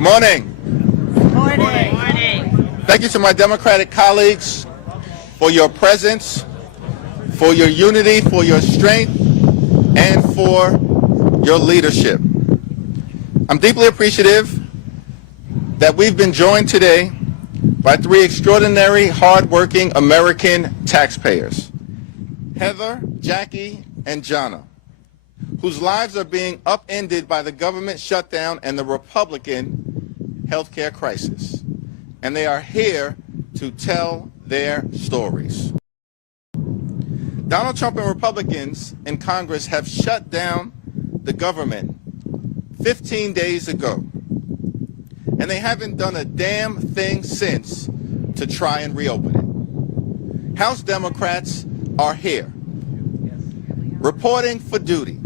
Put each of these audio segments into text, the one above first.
Good morning. Morning. Thank you to my Democratic colleagues for your presence, for your unity, for your strength, and for your leadership. I'm deeply appreciative that we've been joined today by three extraordinary, hardworking American taxpayers, Heather, Jackie, and Jonna, whose lives are being upended by the government shutdown and the Republican health care crisis. And they are here to tell their stories. Donald Trump and Republicans in Congress have shut down the government 15 days ago. And they haven't done a damn thing since to try and reopen it. House Democrats are here, reporting for duty.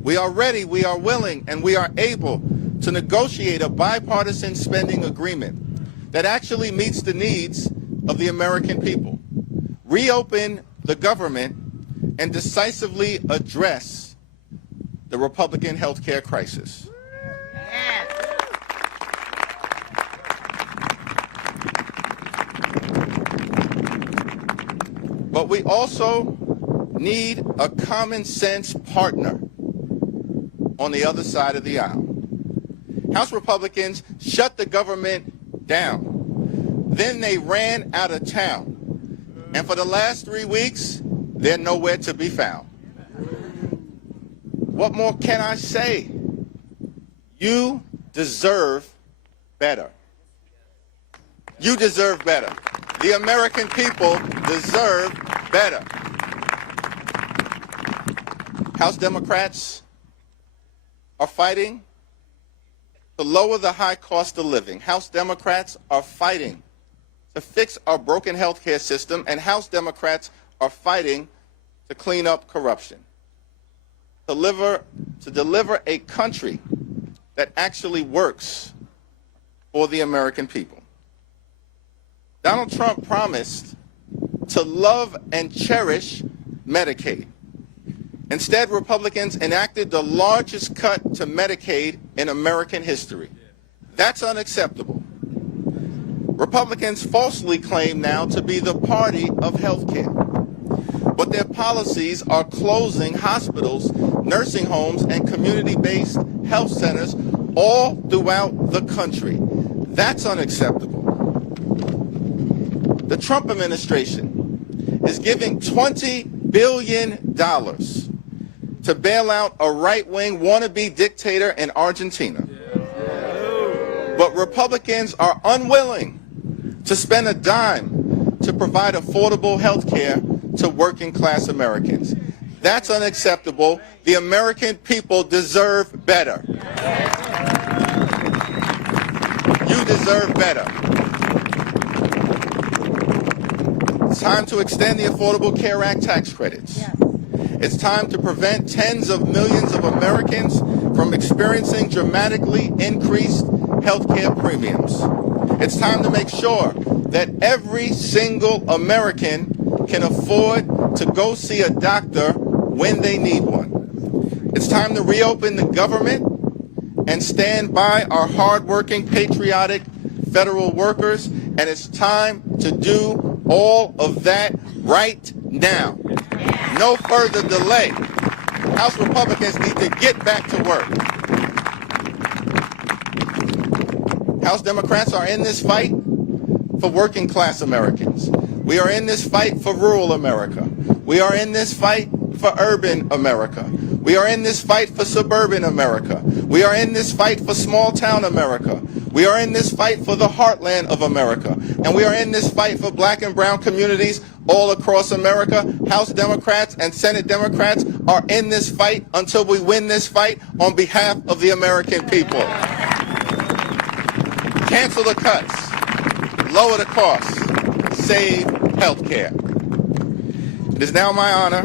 We are ready, we are willing, and we are able to negotiate a bipartisan spending agreement that actually meets the needs of the American people, reopen the government, and decisively address the Republican health care crisis. But we also need a common sense partner on the other side of the aisle. House Republicans shut the government down. Then they ran out of town. And for the last 3 weeks, they're nowhere to be found. What more can I say? You deserve better. You deserve better. The American people deserve better. House Democrats are fighting to lower the high cost of living. House Democrats are fighting to fix our broken health care system, and House Democrats are fighting to clean up corruption, to deliver a country that actually works for the American people. Donald Trump promised to love and cherish Medicaid. Instead, Republicans enacted the largest cut to Medicaid in American history. That's unacceptable. Republicans falsely claim now to be the party of health care, but their policies are closing hospitals, nursing homes, and community-based health centers all throughout the country. That's unacceptable. The Trump administration is giving $20 billion to bail out a right-wing wannabe dictator in Argentina. But Republicans are unwilling to spend a dime to provide affordable health care to working-class Americans. That's unacceptable. The American people deserve better. You deserve better. It's time to extend the Affordable Care Act tax credits. It's time to prevent tens of millions of Americans from experiencing dramatically increased health care premiums. It's time to make sure that every single American can afford to go see a doctor when they need one. It's time to reopen the government and stand by our hardworking, patriotic federal workers, and it's time to do all of that right now. No further delay. House Republicans need to get back to work. House Democrats are in this fight for working class Americans. We are in this fight for rural America. We are in this fight for urban America. We are in this fight for suburban America. We are in this fight for small town America. We are in this fight for the heartland of America. And we are in this fight for black and brown communities all across America. House Democrats and Senate Democrats are in this fight until we win this fight on behalf of the American people. Cancel the cuts, lower the costs, save health care. It is now my honor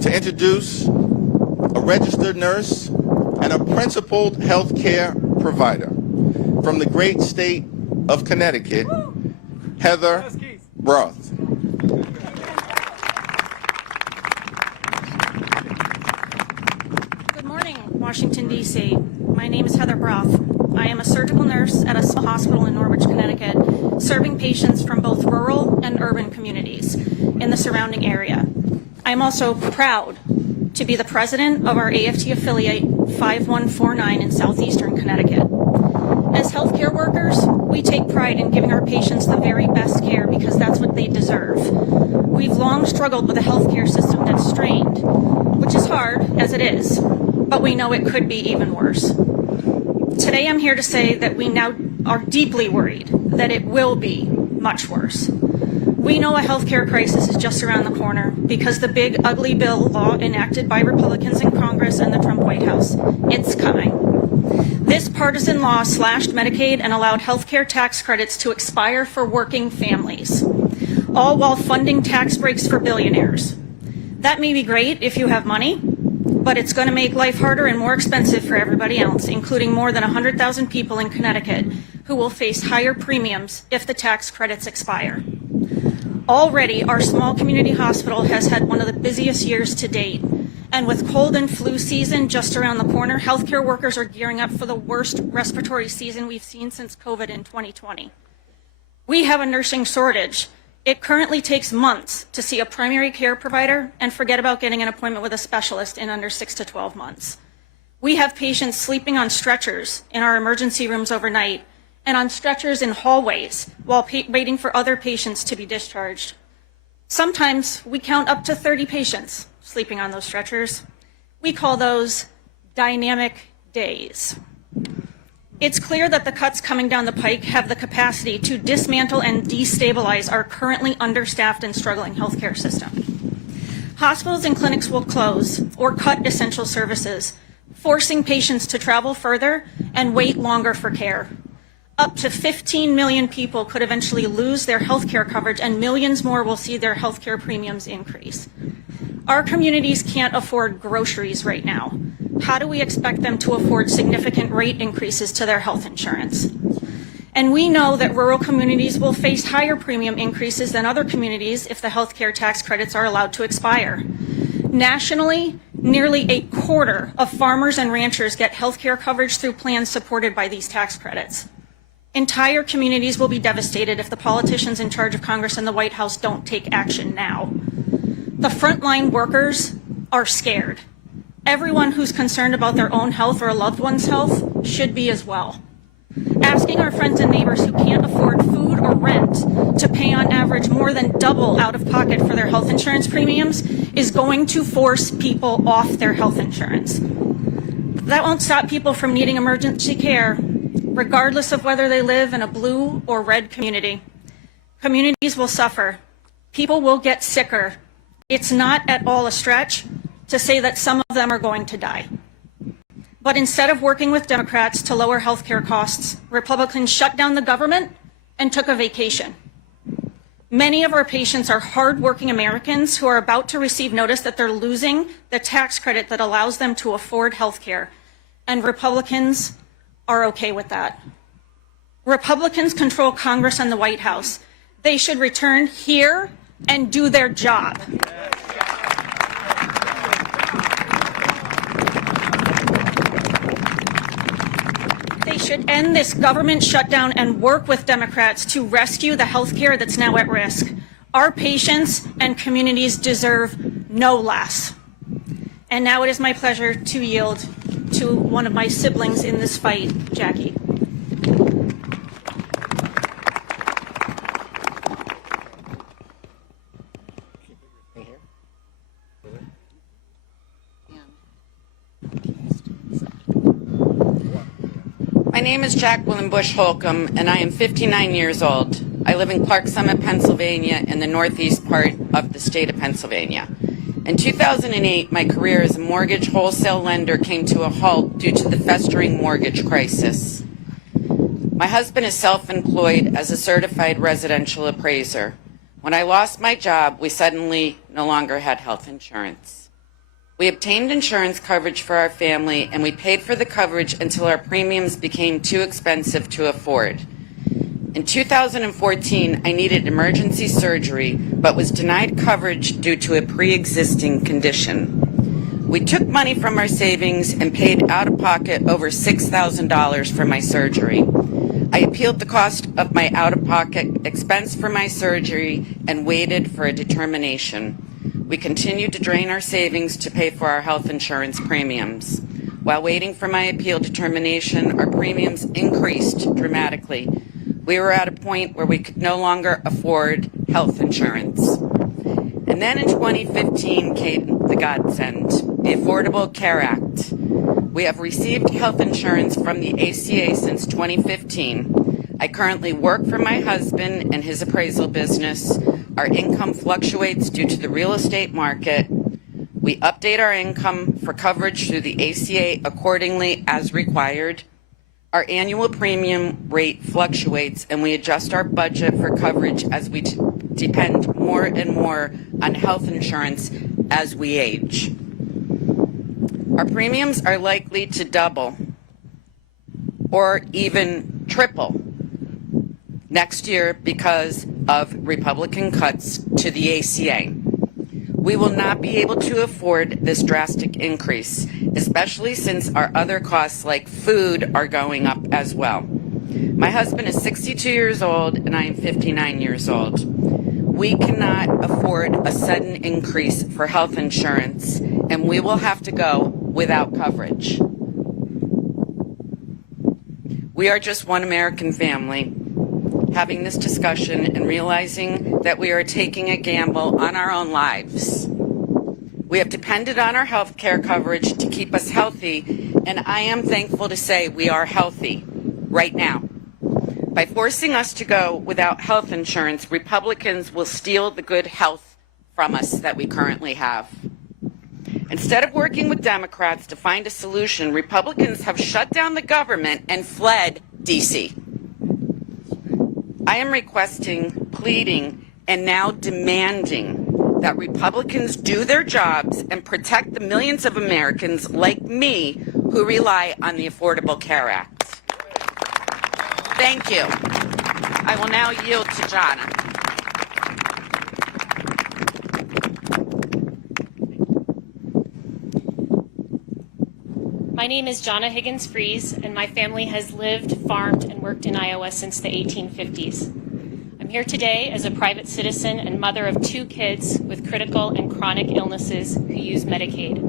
to introduce a registered nurse and a principled health care provider from the great state of Connecticut, Heather Broth. Good morning, Washington, D.C. My name is Heather Broth. I am a surgical nurse at a small hospital in Norwich, Connecticut, serving patients from both rural and urban communities in the surrounding area. I am also proud to be the president of our AFT affiliate 5149 in southeastern Connecticut. As healthcare workers, we take pride in giving our patients the very best care because that's what they deserve. We've long struggled with a healthcare system that's strained, which is hard as it is, but we know it could be even worse. Today I'm here to say that we now are deeply worried that it will be much worse. We know a healthcare crisis is just around the corner because the big ugly bill law enacted by Republicans in Congress and the Trump White House, it's coming. This partisan law slashed Medicaid and allowed healthcare tax credits to expire for working families, all while funding tax breaks for billionaires. That may be great if you have money, but it's going to make life harder and more expensive for everybody else, including more than 100,000 people in Connecticut who will face higher premiums if the tax credits expire. Already, our small community hospital has had one of the busiest years to date. And with cold and flu season just around the corner, healthcare workers are gearing up for the worst respiratory season we've seen since COVID in 2020. We have a nursing shortage. It currently takes months to see a primary care provider and forget about getting an appointment with a specialist in under 6 to 12 months. We have patients sleeping on stretchers in our emergency rooms overnight and on stretchers in hallways while waiting for other patients to be discharged. Sometimes we count up to 30 patients sleeping on those stretchers. We call those dynamic days. It's clear that the cuts coming down the pike have the capacity to dismantle and destabilize our currently understaffed and struggling healthcare system. Hospitals and clinics will close or cut essential services, forcing patients to travel further and wait longer for care. Up to 15 million people could eventually lose their healthcare coverage, and millions more will see their healthcare premiums increase. Our communities can't afford groceries right now. How do we expect them to afford significant rate increases to their health insurance? And we know that rural communities will face higher premium increases than other communities if the healthcare tax credits are allowed to expire. Nationally, nearly a quarter of farmers and ranchers get healthcare coverage through plans supported by these tax credits. Entire communities will be devastated if the politicians in charge of Congress and the White House don't take action now. The frontline workers are scared. Everyone who's concerned about their own health or a loved one's health should be as well. Asking our friends and neighbors who can't afford food or rent to pay on average more than double out of pocket for their health insurance premiums is going to force people off their health insurance. That won't stop people from needing emergency care, regardless of whether they live in a blue or red community. Communities will suffer. People will get sicker. It's not at all a stretch to say that some of them are going to die. But instead of working with Democrats to lower health care costs, Republicans shut down the government and took a vacation. Many of our patients are hardworking Americans who are about to receive notice that they're losing the tax credit that allows them to afford health care, and Republicans are okay with that. Republicans control Congress and the White House. They should return here and do their job. They should end this government shutdown and work with Democrats to rescue the health care that's now at risk. Our patients and communities deserve no less. And now it is my pleasure to yield to one of my siblings in this fight, Jackie. My name is Jacqueline Bush Holcomb, and I am 59 years old. I live in Clark Summit, Pennsylvania, in the northeast part of the state of Pennsylvania. In 2008, my career as a mortgage wholesale lender came to a halt due to the festering mortgage crisis. My husband is self-employed as a certified residential appraiser. When I lost my job, we suddenly no longer had health insurance. We obtained insurance coverage for our family, and we paid for the coverage until our premiums became too expensive to afford. In 2014, I needed emergency surgery, but was denied coverage due to a pre-existing condition. We took money from our savings and paid out of pocket over $6,000 for my surgery. I appealed the cost of my out-of-pocket expense for my surgery and waited for a determination. We continued to drain our savings to pay for our health insurance premiums. While waiting for my appeal determination, our premiums increased dramatically. We were at a point where we could no longer afford health insurance. And then in 2015 came the godsend, the Affordable Care Act. We have received health insurance from the ACA since 2015. I currently work for my husband and his appraisal business. Our income fluctuates due to the real estate market. We update our income for coverage through the ACA accordingly as required. Our annual premium rate fluctuates, and we adjust our budget for coverage as we depend more and more on health insurance as we age. Our premiums are likely to double or even triple next year because of Republican cuts to the ACA. We will not be able to afford this drastic increase, especially since our other costs like food are going up as well. My husband is 62 years old and I am 59 years old. We cannot afford a sudden increase for health insurance, and we will have to go without coverage. We are just one American family having this discussion and realizing that we are taking a gamble on our own lives. We have depended on our health care coverage to keep us healthy, and I am thankful to say we are healthy right now. By forcing us to go without health insurance, Republicans will steal the good health from us that we currently have. Instead of working with Democrats to find a solution, Republicans have shut down the government and fled D.C. I am requesting, pleading, and now demanding that Republicans do their jobs and protect the millions of Americans like me who rely on the Affordable Care Act. Thank you. I will now yield to Jonna. My name is Jonna Higgins-Fries, and my family has lived, farmed, and worked in Iowa since the 1850s. I'm here today as a private citizen and mother of 2 kids with critical and chronic illnesses who use Medicaid.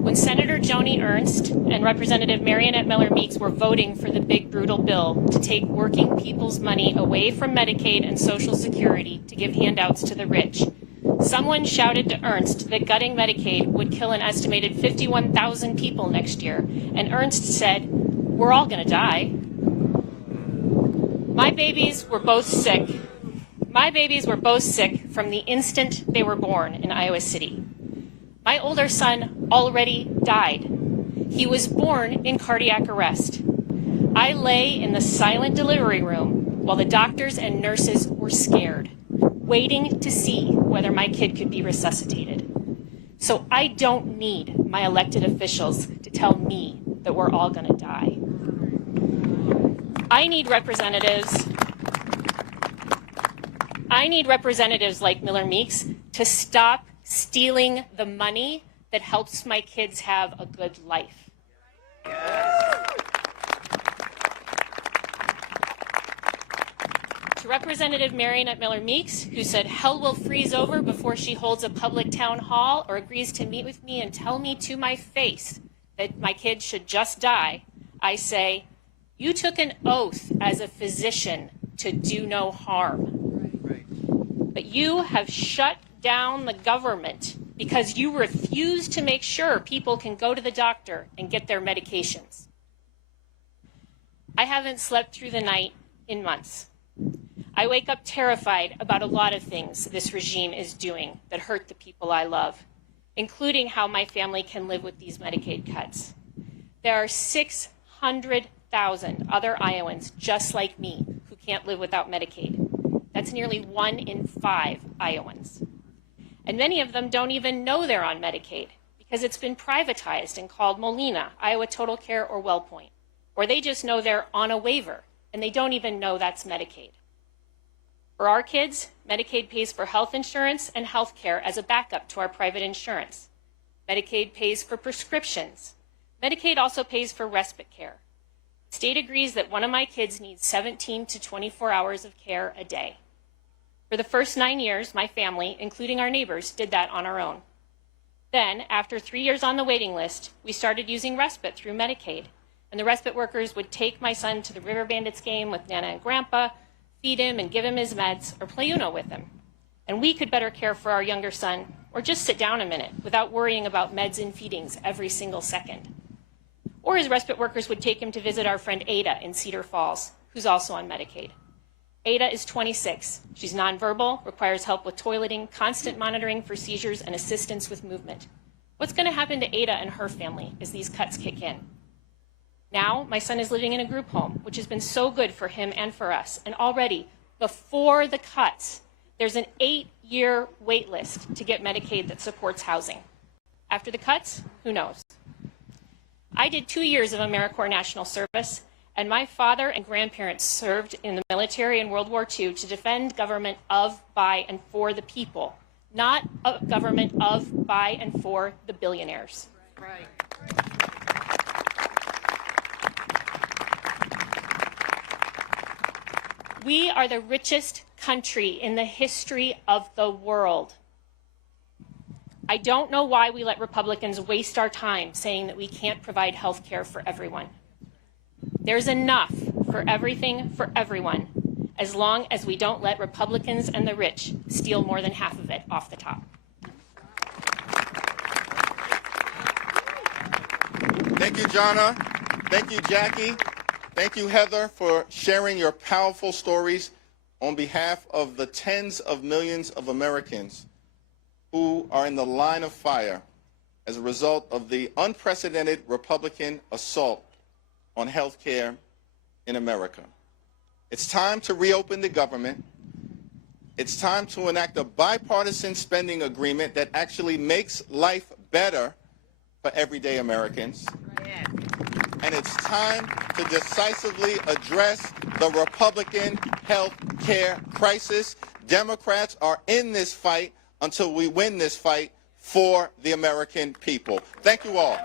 When Senator Joni Ernst and Representative Marionette Miller Meeks were voting for the big brutal bill to take working people's money away from Medicaid and Social Security to give handouts to the rich, someone shouted to Ernst that gutting Medicaid would kill an estimated 51,000 people next year, and Ernst said, "We're all going to die." My babies were both sick. My babies were both sick from the instant they were born in Iowa City. My older son already died. He was born in cardiac arrest. I lay in the silent delivery room while the doctors and nurses were scared, waiting to see whether my kid could be resuscitated. So I don't need my elected officials to tell me that we're all going to die. I need representatives like Miller Meeks to stop stealing the money that helps my kids have a good life. To Representative Marionette Miller Meeks, who said hell will freeze over before she holds a public town hall or agrees to meet with me and tell me to my face that my kids should just die, I say, you took an oath as a physician to do no harm. But you have shut down the government because you refuse to make sure people can go to the doctor and get their medications. I haven't slept through the night in months. I wake up terrified about a lot of things this regime is doing that hurt the people I love, including how my family can live with these Medicaid cuts. There are 600,000 other Iowans just like me who can't live without Medicaid. That's nearly 1 in 5 Iowans. And many of them don't even know they're on Medicaid because it's been privatized and called Molina, Iowa Total Care, or WellPoint. Or they just know they're on a waiver and they don't even know that's Medicaid. For our kids, Medicaid pays for health insurance and health care as a backup to our private insurance. Medicaid pays for prescriptions. Medicaid also pays for respite care. The state agrees that one of my kids needs 17 to 24 hours of care a day. For the first 9 years, my family, including our neighbors, did that on our own. Then, after 3 years on the waiting list, we started using respite through Medicaid, and the respite workers would take my son to the River Bandits game with Nana and Grandpa, feed him and give him his meds, or play Uno with him. And we could better care for our younger son, or just sit down a minute without worrying about meds and feedings every single second. Or his respite workers would take him to visit our friend Ada in Cedar Falls, who's also on Medicaid. Ada is 26. She's nonverbal, requires help with toileting, constant monitoring for seizures, and assistance with movement. What's going to happen to Ada and her family as these cuts kick in? Now, my son is living in a group home, which has been so good for him and for us. And already, before the cuts, there's an 8-year wait list to get Medicaid that supports housing. After the cuts, who knows? I did 2 years of AmeriCorps National Service, and my father and grandparents served in the military in World War II to defend government of, by, and for the people, not a government of, by, and for the billionaires. Right. We are the richest country in the history of the world. I don't know why we let Republicans waste our time saying that we can't provide health care for everyone. There's enough for everything for everyone, as long as we don't let Republicans and the rich steal more than half of it off the top. Thank you, Jonna. Thank you, Jackie. Thank you, Heather, for sharing your powerful stories on behalf of the tens of millions of Americans who are in the line of fire as a result of the unprecedented Republican assault on health care in America. It's time to reopen the government. It's time to enact a bipartisan spending agreement that actually makes life better for everyday Americans. And it's time to decisively address the Republican health care crisis. Democrats are in this fight until we win this fight for the American people. Thank you all.